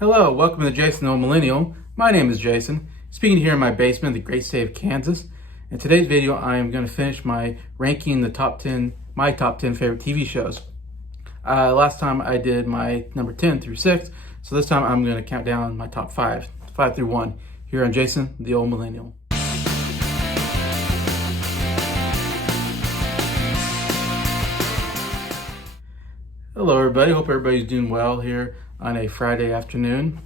Hello, welcome to Jason the Old Millennial. My name is Jason, speaking here in my basement in the great state of Kansas. In today's video, I am going to finish my ranking my top 10 favorite TV shows. Last time I did my number 10 through 6, so this time I'm going to count down my top 5 through 1, here on Jason the Old Millennial. Hello everybody, hope everybody's doing well here on a Friday afternoon.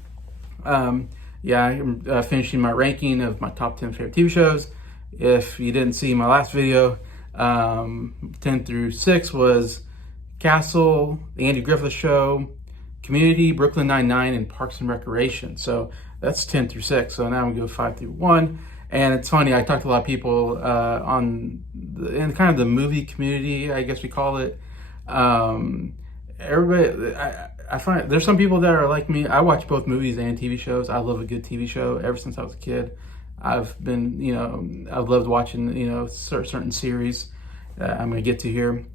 I'm finishing my ranking of my top 10 favorite TV shows. If you didn't see my last video, 10 through 6 was Castle, The Andy Griffith Show, Community, Brooklyn Nine-Nine, and Parks and Recreation. So that's 10 through 6. So now I'm going to go 5 through 1. And it's funny, I talked to a lot of people in kind of the movie community, I guess we call it. Everybody, I find there's some people that are like me. I watch both movies and TV shows. I love a good TV show ever since I was a kid. I've loved watching, certain series that I'm going to get to here.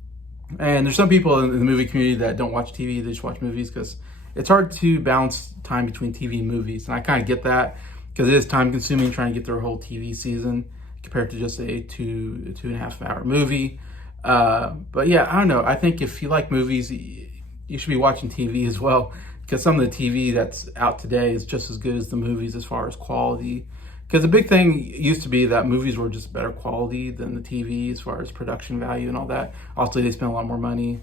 And there's some people in the movie community that don't watch TV, they just watch movies because it's hard to balance time between TV and movies. And I kind of get that because it is time consuming trying to get through a whole TV season compared to just a 2.5 hour movie. But yeah, I don't know. I think if you like movies, you should be watching TV as well, because some of the TV that's out today is just as good as the movies as far as quality. Because the big thing used to be that movies were just better quality than the TV as far as production value and all that. Also, they spend a lot more money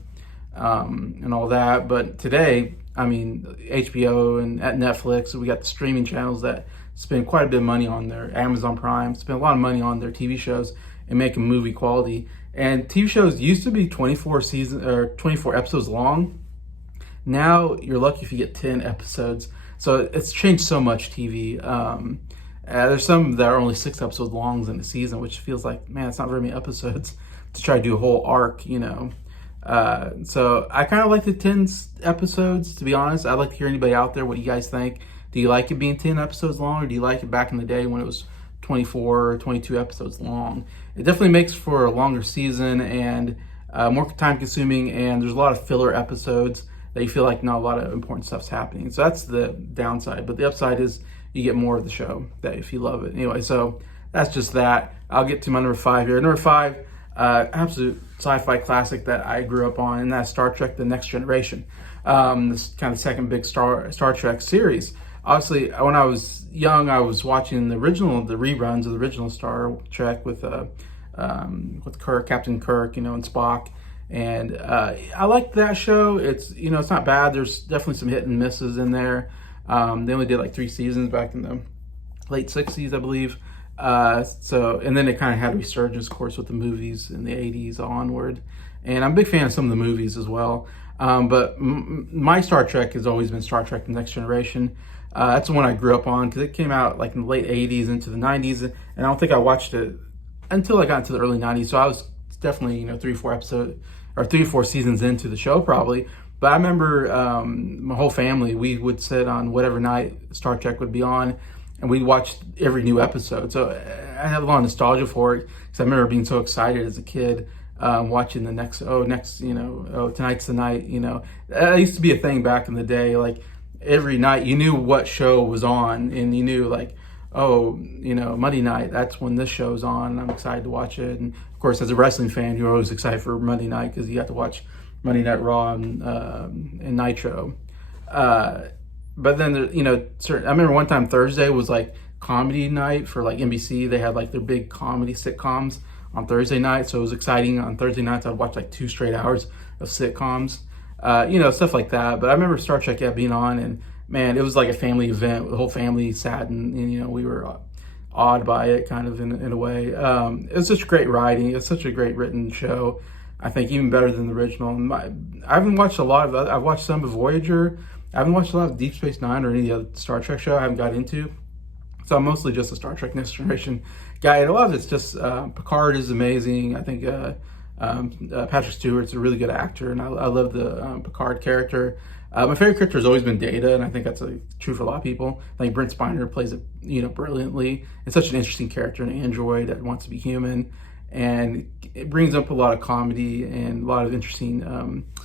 and all that. But today, I mean, HBO and at Netflix, we got the streaming channels that spend quite a bit of money on their Amazon Prime, spend a lot of money on their TV shows and make them movie quality. And TV shows used to be 24 episodes long. Now you're lucky if you get 10 episodes. So it's changed so much TV. There's some that are only 6 episodes long in a season, which feels like, man, it's not very many episodes to try to do a whole arc, So I kind of like the 10 episodes, to be honest. I'd like to hear anybody out there what you guys think. Do you like it being 10 episodes long, or do you like it back in the day when it was 24 or 22 episodes long? It definitely makes for a longer season and more time consuming, and there's a lot of filler episodes that you feel like not a lot of important stuff's happening. So that's the downside, but the upside is you get more of the show that if you love it. Anyway, so that's just that. I'll get to my number 5 here. Number 5, absolute sci-fi classic that I grew up on, and that's Star Trek: The Next Generation. This kind of second big Star Trek series. Obviously, when I was young, I was watching the reruns of the original Star Trek with Kirk, Captain Kirk, and Spock. And I liked that show. It's it's not bad. There's definitely some hit and misses in there. They only did like 3 seasons back in the late 60s, I believe. And then it kind of had a resurgence, of course, with the movies in the 80s onward. And I'm a big fan of some of the movies as well. But my Star Trek has always been Star Trek: The Next Generation. That's the one I grew up on because it came out like in the late 80s into the 90s. And I don't think I watched it until I got into the early 90s. So I was definitely, 3 or 4 seasons into the show probably. But I remember my whole family, we would sit on whatever night Star Trek would be on, and we'd watch every new episode. So I have a lot of nostalgia for it because I remember being so excited as a kid watching the tonight's the night. That used to be a thing back in the day. Like every night you knew what show was on, and you knew like, Monday night, that's when this show's on, and I'm excited to watch it. And of course, as a wrestling fan, you're always excited for Monday night because you got to watch Monday Night Raw and Nitro. But then, I remember one time Thursday was like comedy night for like NBC. They had like their big comedy sitcoms on Thursday night. So it was exciting. On Thursday nights, I'd watch like 2 straight hours of sitcoms, stuff like that. But I remember Star Trek being on, and man, it was like a family event. The whole family sat and we were awed by it kind of in a way. It was such great writing. It's such a great written show. I think even better than the original. I haven't watched a lot of I've watched some of Voyager. I haven't watched a lot of Deep Space Nine or any other Star Trek show I haven't got into. So I'm mostly just a Star Trek Next Generation guy. And a lot of it's just, Picard is amazing. I think Patrick Stewart's a really good actor, and I love the Picard character. My favorite character has always been Data, and I think that's true for a lot of people. I think Brent Spiner plays it, brilliantly. It's such an interesting character, an android that wants to be human, and it brings up a lot of comedy and a lot of interesting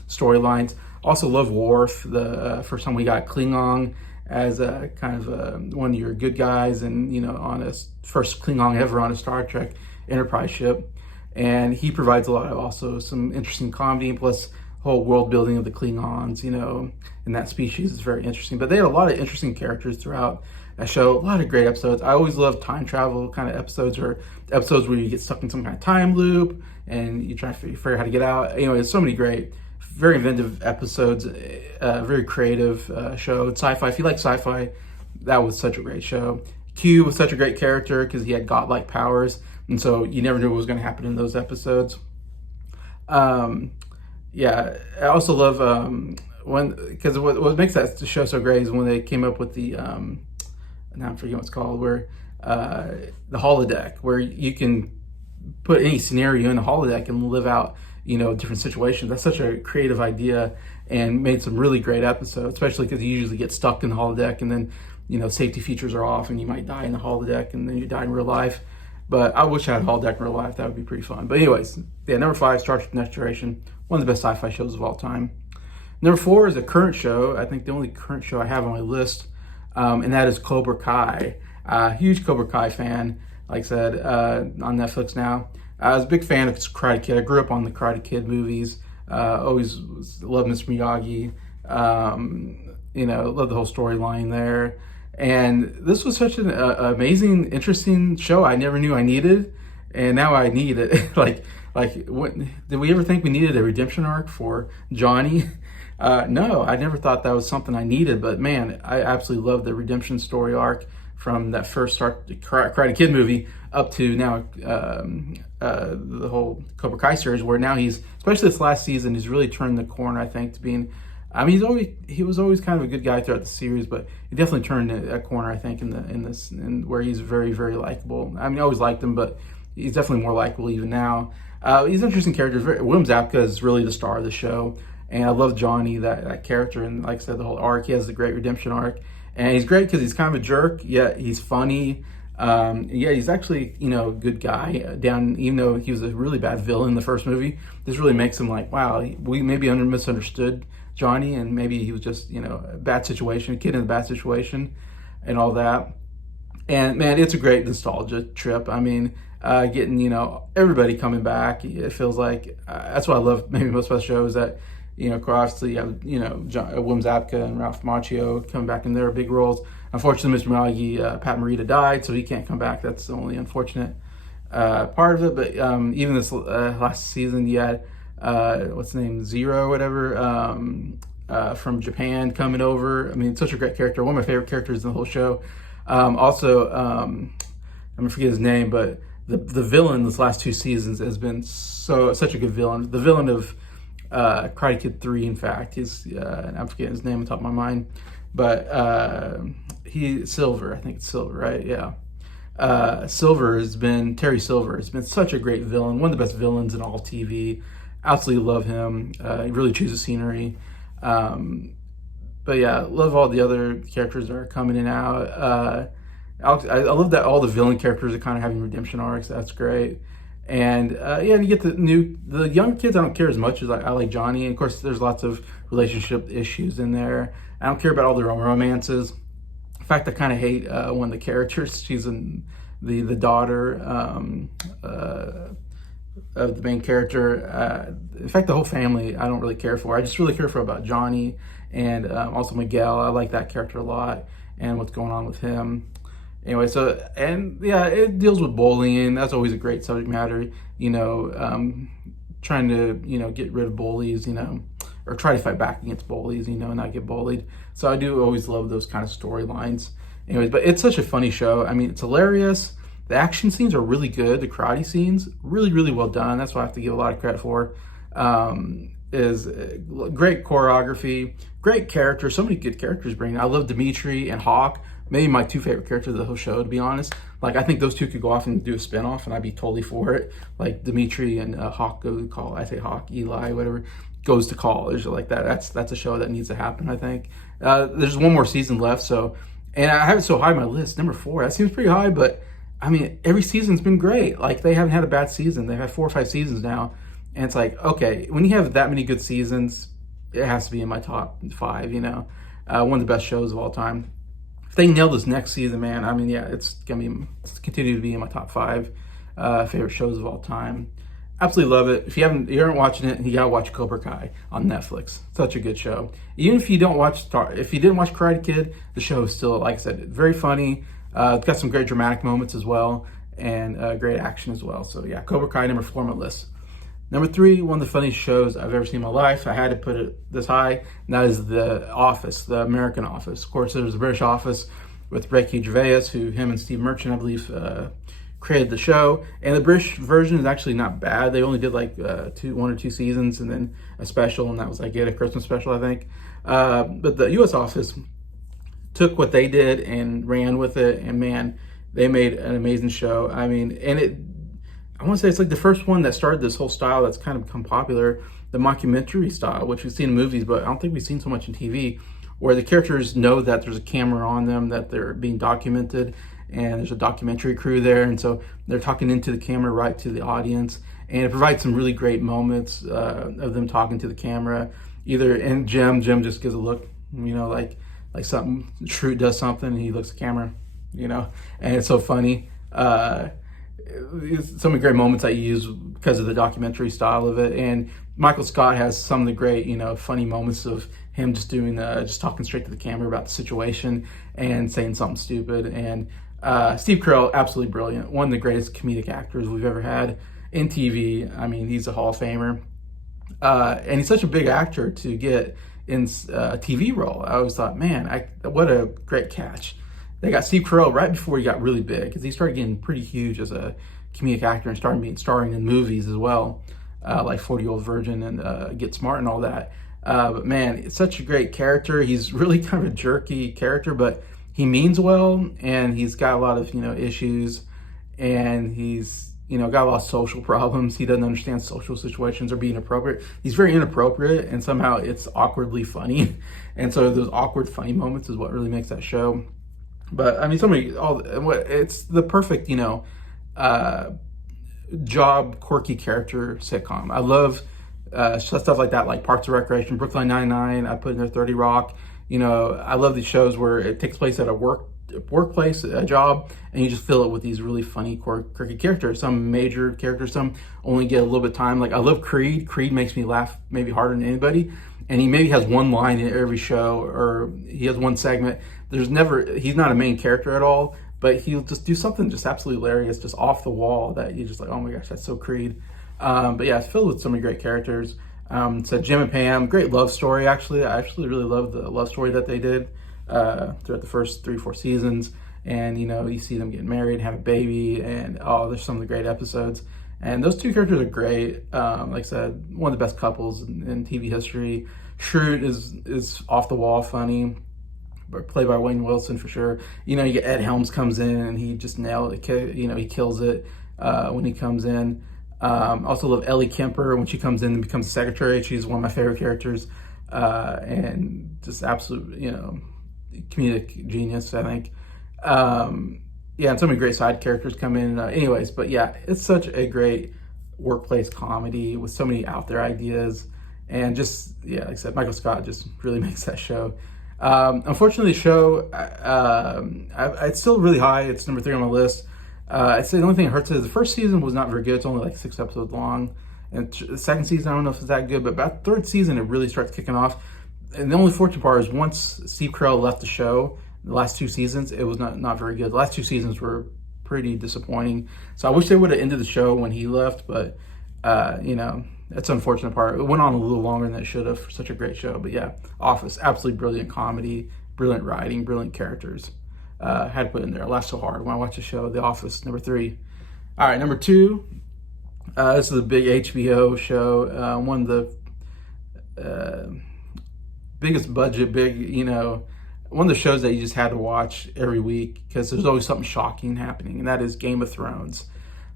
storylines. Also love Worf, the first time we got Klingon, as a kind of one of your good guys, and on a first Klingon ever on a Star Trek Enterprise ship. And he provides a lot of also some interesting comedy, plus whole world building of the Klingons, and that species is very interesting. But they had a lot of interesting characters throughout that show, a lot of great episodes. I always love time travel kind of episodes, or episodes where you get stuck in some kind of time loop and you try to figure out how to get out. There's so many great, very inventive episodes, very creative show. Sci-fi, if you like sci-fi, that was such a great show. Q was such a great character because he had godlike powers, and so you never knew what was going to happen in those episodes. Yeah, I also love because what makes that show so great is when they came up with the now I'm forgetting what it's called, where the holodeck, where you can put any scenario in the holodeck and live out different situations. That's such a creative idea, and made some really great episodes, especially because you usually get stuck in the holodeck, and then safety features are off and you might die in the holodeck, and then you die in real life. But I wish I had a holodeck in real life. That would be pretty fun. But anyways, yeah, number 5, Star Trek Next Generation, one of the best sci-fi shows of all time. Number 4 is a current show. I think the only current show I have on my list, and that is Cobra Kai. Huge Cobra Kai fan, like I said, on Netflix now. I was a big fan of Karate Kid. I grew up on the Karate Kid movies. Always loved Mr. Miyagi. Loved the whole storyline there. And this was such an amazing, interesting show I never knew I needed, and now I need it. Did we ever think we needed a redemption arc for Johnny? No, I never thought that was something I needed, but man, I absolutely love the redemption story arc from that first Karate Kid movie up to now the whole Cobra Kai series, where now he's, especially this last season, he's really turned the corner, I think, to being, he was always kind of a good guy throughout the series, but he definitely turned a corner, I think, in where he's very, very likable. I always liked him, but he's definitely more likable even now. He's an interesting character. William Zabka is really the star of the show, and I love Johnny, that character, and like I said, the whole arc. He has the great redemption arc, and he's great because he's kind of a jerk, yet he's funny. He's actually, a good guy even though he was a really bad villain in the first movie. This really makes him like, wow, we maybe misunderstood Johnny, and maybe he was just, a bad situation, a kid in a bad situation and all that. And man, it's a great nostalgia trip. Getting, everybody coming back, it feels like, that's what I love maybe most about the show, is that, obviously you have, William Zabka and Ralph Macchio coming back in their big roles. Unfortunately, Mr. Miyagi, Pat Morita died, so he can't come back. That's the only unfortunate part of it. But even this last season, you had, what's the name, Zero, whatever, from Japan coming over. Such a great character. One of my favorite characters in the whole show. I'm gonna forget his name, but the villain this last 2 seasons has been such a good villain. The villain of Karate Kid 3, in fact, I'm forgetting his name on top of my mind, but Silver, I think it's Silver, right? Yeah. Terry Silver has been such a great villain, one of the best villains in all TV. Absolutely love him. He really chooses scenery. But yeah, love all the other characters that are coming in and out. I love that all the villain characters are kind of having redemption arcs. That's great. And you get the young kids. I don't care as much as I like Johnny. And of course, there's lots of relationship issues in there. I don't care about all the romances. In fact, I kind of hate one of the characters. She's the daughter of the main character. In fact, the whole family I don't really care for. I just really care for about Johnny and also Miguel. I like that character a lot and what's going on with him. Anyway, it deals with bullying. That's always a great subject matter, trying to, get rid of bullies, or try to fight back against bullies, and not get bullied. So I do always love those kind of storylines. Anyways, but it's such a funny show. It's hilarious. The action scenes are really good. The karate scenes, really, really well done. That's what I have to give a lot of credit for. Is great choreography, great characters, so many good characters bring. I love Dimitri and Hawk. Maybe my 2 favorite characters of the whole show, to be honest. I think those 2 could go off and do a spinoff, and I'd be totally for it. Like Dimitri and Hawk go to call. I say Hawk, Eli, whatever, goes to college like that. That's a show that needs to happen, I think. There's 1 more season left, and I have it so high on my list, number 4. That seems pretty high, but every season's been great. They haven't had a bad season. They've had 4 or 5 seasons now, and it's okay, when you have that many good seasons, it has to be in my top 5. One of the best shows of all time. if they nail this next season, man, I mean, yeah, it's continue to be in my top 5 favorite shows of all time. Absolutely love it. If you aren't watching it, you gotta watch Cobra Kai on Netflix. Such a good show. Even if you didn't watch Karate Kid, the show is still, like I said, very funny. It's got some great dramatic moments as well, and great action as well. So yeah, Cobra Kai, number 4 on my list. Number 3, one of the funniest shows I've ever seen in my life. I had to put it this high, and that is The Office, the American Office. Of course, there's the British Office with Ricky Gervais, who him and Steve Merchant, I believe, created the show. And the British version is actually not bad. They only did like 1 or 2 seasons and then a special, and that was like a Christmas special, I think. But the U.S. Office took what they did and ran with it, and man, they made an amazing show. I mean, I want to say it's like the first one that started this whole style that's kind of become popular, the mockumentary style, which we've seen in movies, but I don't think we've seen so much in TV, where the characters know that there's a camera on them, that they're being documented, and there's a documentary crew there, and so they're talking into the camera right to the audience, and it provides some really great moments of them talking to the camera. And Jim just gives a look, like something, Schrute does something, and he looks at the camera, and it's so funny. So many great moments that you use because of the documentary style of it. And Michael Scott has some of the great, funny moments of him just doing just talking straight to the camera about the situation and saying something stupid. And Steve Carell, absolutely brilliant. One of the greatest comedic actors we've ever had in TV. I mean, he's a Hall of Famer. And he's such a big actor to get in a TV role. I always thought, man, what a great catch. They got Steve Carell right before he got really big, because he started getting pretty huge as a comedic actor and started starring in movies as well, like 40-Year-Old Virgin and Get Smart and all that. But man, it's such a great character. He's really kind of a jerky character, but he means well, and he's got a lot of issues, and he's got a lot of social problems. He doesn't understand social situations or being appropriate. He's very inappropriate, and somehow it's awkwardly funny. And so those awkward funny moments is what really makes that show. But I mean, it's the perfect, job, quirky character sitcom. I love stuff like that, like Parks and Recreation, Brooklyn Nine-Nine. I put in there 30 Rock. I love these shows where it takes place at a workplace, a job, and you just fill it with these really funny, quirky characters. Some major characters, some only get a little bit of time. Like, I love Creed. Creed makes me laugh maybe harder than anybody. And he maybe has one line in every show, or he has one segment. He's not a main character at all, but he'll just do something just absolutely hilarious, just off the wall, that you're just like, oh my gosh, that's so Creed. But yeah, it's filled with so many great characters. So Jim and Pam, great love story, actually. I actually really love the love story that they did throughout the first 3-4 seasons. And, you see them getting married, have a baby, and there's some of the great episodes. And those two characters are great. Like I said, one of the best couples in TV history. Schrute is off the wall funny, played by Wayne Wilson for sure. You get Ed Helms comes in, and he just nailed it. He kills it when he comes in. Also love Ellie Kemper when she comes in and becomes secretary. She's one of my favorite characters, and just absolute, comedic genius, I think. Yeah, and so many great side characters come in. Anyways, but yeah, it's such a great workplace comedy with so many out there ideas. And just, yeah, like I said, Michael Scott just really makes that show. Unfortunately, the show, it's still really high. It's number 3 on my list. I'd say the only thing that hurts is the first season was not very good. It's only like 6 episodes long. And the second season, I don't know if it's that good, but about the third season, it really starts kicking off. And the only fortunate part is once Steve Carell left the show, the last 2 seasons, it was not very good. The last 2 seasons were pretty disappointing. So I wish they would have ended the show when he left, but, that's the unfortunate part. It went on a little longer than it should have for such a great show. But yeah, Office, absolutely brilliant comedy, brilliant writing, brilliant characters. Had to put it in there. I laughed so hard when I watched the show. The Office, number 3. All right, number 2. This is a big HBO show. One of the biggest budget, one of the shows that you just had to watch every week because there's always something shocking happening, and that is Game of Thrones.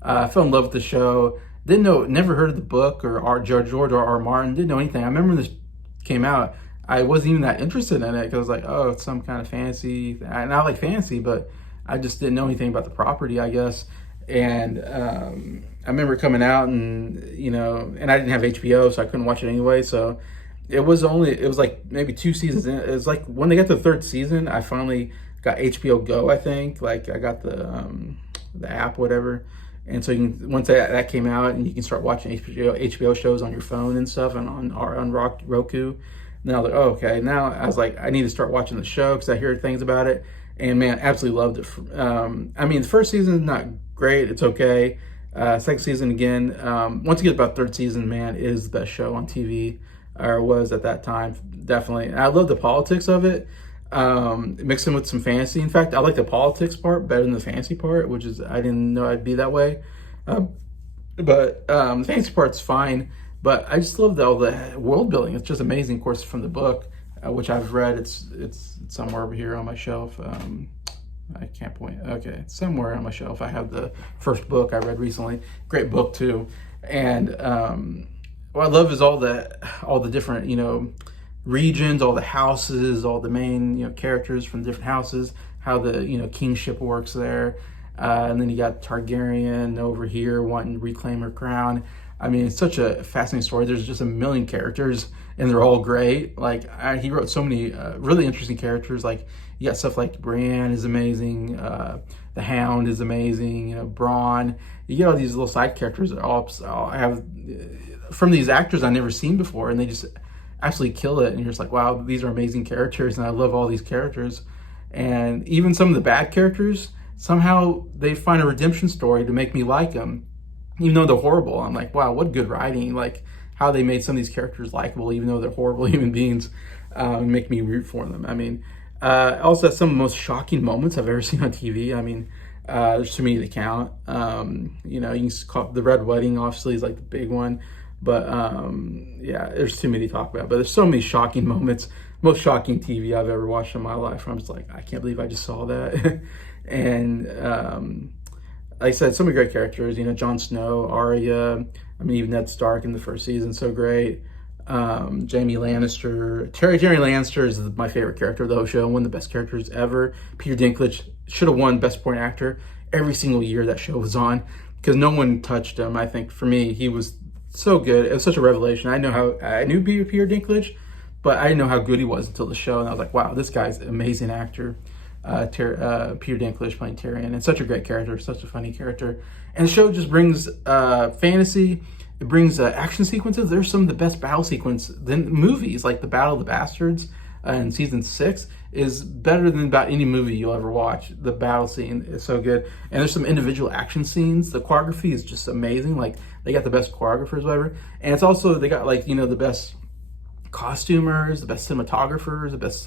I fell in love with the show. Never heard of the book or George R. Martin. Didn't know anything. I remember when this came out, I wasn't even that interested in it because I was like, oh, it's some kind of fantasy. And I like fantasy, but I just didn't know anything about the property, I guess. And I remember coming out and I didn't have HBO, so I couldn't watch it anyway. So it was like maybe 2 seasons in. It was like when they got to the 3rd season, I finally got HBO Go, I think. Like I got the app, whatever. And so you can, once that came out, and you can start watching HBO shows on your phone and stuff, and on Roku. Now I was like, oh, okay. Now I was like, I need to start watching the show because I hear things about it, and man, absolutely loved it. I mean, the first season is not great; it's okay. Second season again. Once you get about third season, man, it is the best show on TV, or was at that time, definitely. And I love the politics of it. Mixed in with some fantasy. In fact, I like the politics part better than the fantasy part, which is, I didn't know I'd be that way. But the fantasy part's fine, but I just love all the world building. It's just amazing, of course, from the book, which I've read. It's somewhere over here on my shelf. I can't point. Okay, it's somewhere on my shelf. I have the first book I read recently. Great book too. And what I love is all the different, regions, all the houses, all the main, characters from different houses, how the, kingship works there. And then you got Targaryen over here wanting to reclaim her crown. I mean, it's such a fascinating story. There's just a million characters, and they're all great. Like, he wrote so many really interesting characters. Like, you got stuff like Brienne is amazing. The Hound is amazing. Bronn. You get all these little side characters that all have from these actors I've never seen before, and they just absolutely kill it. And you're just like, wow, these are amazing characters, and I love all these characters. And even some of the bad characters, somehow they find a redemption story to make me like them, even though they're horrible. I'm like, wow, what good writing! Like how they made some of these characters likable, even though they're horrible human beings, make me root for them. I mean, also has some of the most shocking moments I've ever seen on TV. I mean, there's too many to count. You can call the Red Wedding, obviously, is like the big one. But yeah, there's too many to talk about. But there's so many shocking moments. Most shocking TV I've ever watched in my life. I'm just like, I can't believe I just saw that. And like I said, so many great characters. Jon Snow, Arya. I mean, even Ned Stark in the first season, so great. Jaime Lannister. Terry Lannister is my favorite character of the whole show. One of the best characters ever. Peter Dinklage should have won Best Supporting Actor every single year that show was on, because no one touched him. I think for me, he was so good. It was such a revelation. I knew Peter Dinklage, but I didn't know how good he was until the show, and I was like, wow, this guy's an amazing actor. Peter Dinklage playing Tyrion, and such a great character, such a funny character. And the show just brings fantasy. It brings action sequences. There's some of the best battle sequences than movies, like the Battle of the Bastards in season 6 is better than about any movie you'll ever watch. The battle scene is so good, and there's some individual action scenes. The choreography is just amazing. Like they got the best choreographers, whatever, and it's also they got like the best costumers, the best cinematographers, the best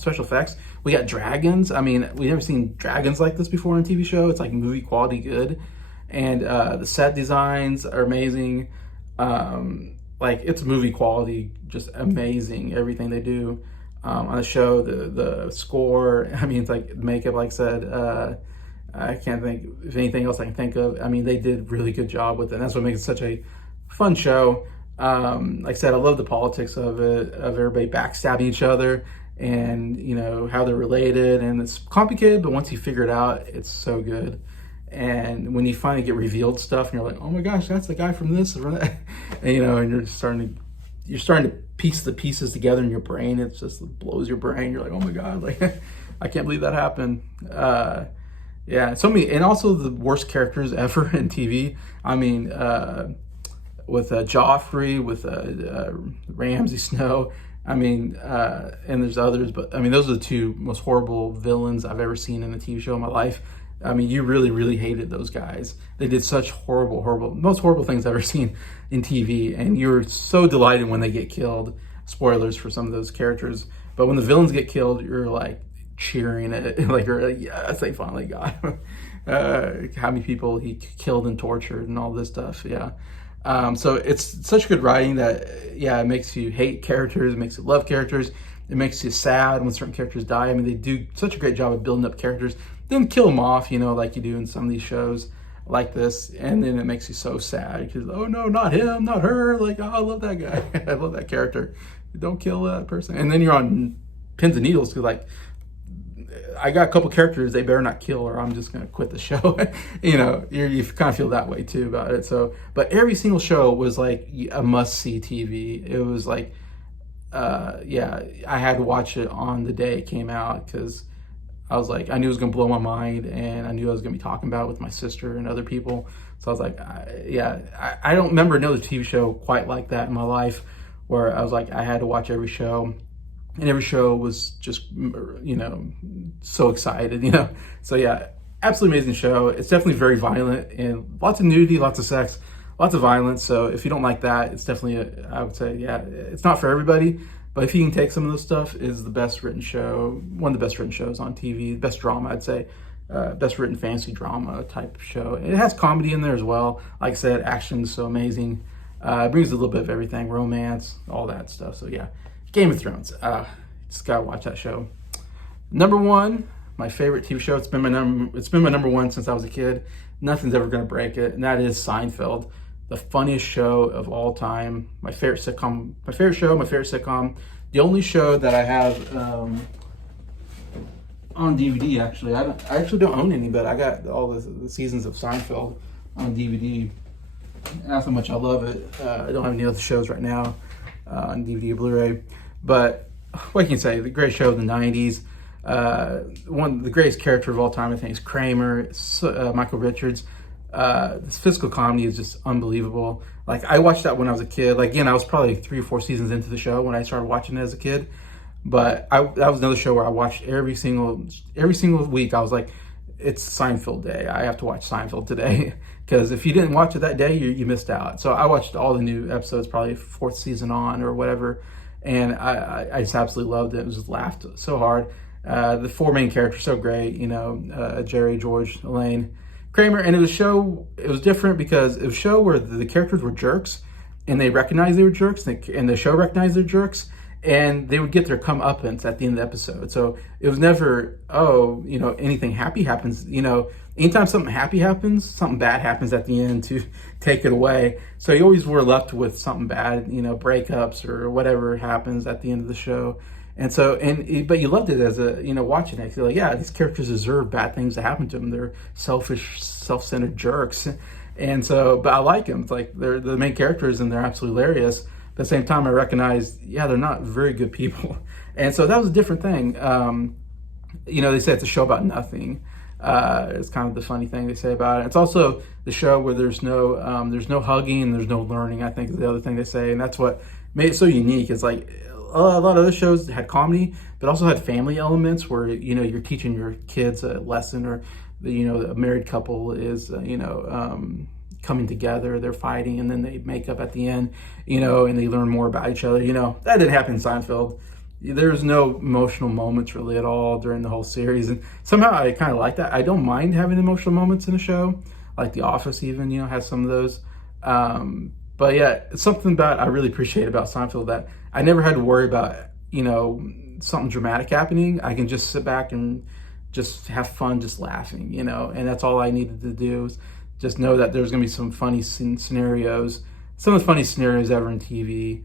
special effects. We got dragons. I mean, we've never seen dragons like this before on a TV show. It's like movie quality good. And the set designs are amazing. Like it's movie quality, just amazing. Everything they do on the show, the score. I mean, it's like makeup. Like I said, I can't think of anything else I can think of. I mean, they did a really good job with it. And that's what makes it such a fun show. Like I said, I love the politics of it, of everybody backstabbing each other, and how they're related. And it's complicated, but once you figure it out, it's so good. And when you finally get revealed stuff, and you're like, oh my gosh, that's the guy from this or that, and and you're starting to piece the pieces together in your brain. It just blows your brain. You're like, oh my god, like I can't believe that happened. Yeah, so many, and also the worst characters ever in TV. I mean, with Joffrey, with Ramsay Snow. I mean, and there's others, but I mean, those are the two most horrible villains I've ever seen in a TV show in my life. I mean, you really, really hated those guys. They did such most horrible things I've ever seen in TV, and you're so delighted when they get killed. Spoilers for some of those characters, but when the villains get killed, you're like cheering at it, like you're like, yes, they finally got him. How many people he killed and tortured and all this stuff, yeah. So it's such good writing that, yeah, it makes you hate characters, it makes you love characters, it makes you sad when certain characters die. I mean, they do such a great job of building up characters, then kill them off, like you do in some of these shows like this, and then it makes you so sad because, oh no, not him, not her, like, oh, I love that guy, I love that character, don't kill that person. And then you're on pins and needles because, like, I got a couple characters they better not kill or I'm just gonna quit the show. You kind of feel that way too about it. So, but every single show was like a must-see TV. It was like, yeah, I had to watch it on the day it came out because I was like, I knew it was gonna blow my mind, and I knew I was gonna be talking about it with my sister and other people. So I was like, I don't remember another TV show quite like that in my life, where I was like, I had to watch every show, and every show was just, so excited, So yeah, absolutely amazing show. It's definitely very violent and lots of nudity, lots of sex, lots of violence. So if you don't like that, it's definitely, I would say, yeah, it's not for everybody. But if you can take some of this stuff, is the best written show, one of the best written shows on TV, best drama, I'd say, best written fantasy drama type show. And it has comedy in there as well. Like I said, action is so amazing. It brings a little bit of everything, romance, all that stuff. So yeah, Game of Thrones. Just gotta watch that show. Number one, my favorite TV show. It's been my number one since I was a kid. Nothing's ever gonna break it, and that is Seinfeld. The funniest show of all time. My favorite sitcom. My favorite show. My favorite sitcom. The only show that I have on DVD, actually. I actually don't own any, but I got all the seasons of Seinfeld on DVD. That's how much I love it. I don't have any other shows right now on DVD or Blu-ray. But what can you say? The great show of the 90s. One of the greatest character of all time, I think, is Kramer, Michael Richards. This physical comedy is just unbelievable. Like, I watched that when I was a kid. Like, again, I was probably 3 or 4 seasons into the show when I started watching it as a kid. But that was another show where I watched every single week. I was like, it's Seinfeld day. I have to watch Seinfeld today. Because if you didn't watch it that day, you missed out. So I watched all the new episodes, probably 4th season on or whatever. And I just absolutely loved it. I just laughed so hard. The 4 main characters so great, Jerry, George, Elaine, Kramer. And it was different because it was a show where the characters were jerks, and they recognized they were jerks, and the show recognized they're jerks, and they would get their comeuppance at the end of the episode. So it was never, anything happy happens. Anytime something happy happens, something bad happens at the end to take it away. So you always were left with something bad, breakups or whatever happens at the end of the show. And so, but you loved it as watching it. You're like, yeah, these characters deserve bad things to happen to them. They're selfish, self-centered jerks. And so, but I like them. It's like they're the main characters and they're absolutely hilarious. At the same time, I recognize, yeah, they're not very good people. And so that was a different thing. They say it's a show about nothing. It's kind of the funny thing they say about it. It's also the show where there's no hugging and there's no learning, I think is the other thing they say. And that's what made it so unique. It's like, a lot of other shows had comedy, but also had family elements where, you're teaching your kids a lesson, or, a married couple is, coming together, they're fighting, and then they make up at the end, and they learn more about each other. That didn't happen in Seinfeld. There's no emotional moments really at all during the whole series. And somehow I kind of like that. I don't mind having emotional moments in a show, like The Office even, has some of those. But yeah, it's something that I really appreciate about Seinfeld, that I never had to worry about, something dramatic happening. I can just sit back and just have fun, just laughing, and that's all I needed to do, is just know that there's going to be some funny scenarios, some of the funniest scenarios ever in TV.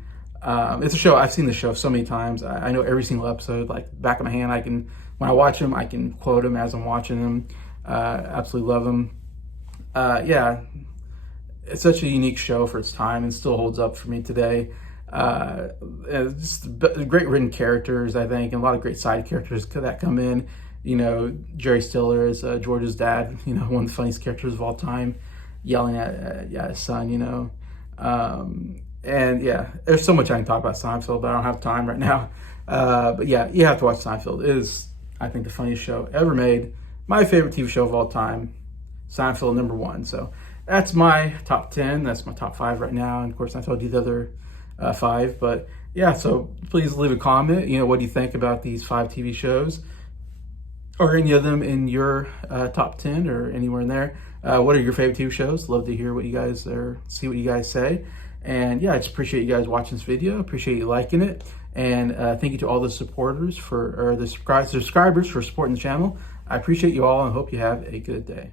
It's a show, I've seen the show so many times. I know every single episode, like back of my hand. When I watch them, I can quote them as I'm watching them. Absolutely love them. Yeah. It's such a unique show for its time and still holds up for me today. Just great written characters, I think, and a lot of great side characters that come in. Jerry Stiller is George's dad, one of the funniest characters of all time, yelling at his son, and yeah, there's so much I can talk about Seinfeld, but I don't have time right now. But yeah, you have to watch Seinfeld. It is, I think, the funniest show ever made. My favorite TV show of all time, Seinfeld, number 1. So that's my top 10. That's my top 5 right now. And of course, I told you the other 5. But yeah, so please leave a comment. What do you think about these 5 TV shows? Or any of them in your top 10 or anywhere in there. What are your favorite TV shows? Love to hear what you guys see what you guys say. And yeah, I just appreciate you guys watching this video. Appreciate you liking it. And thank you to all the supporters the subscribers for supporting the channel. I appreciate you all and hope you have a good day.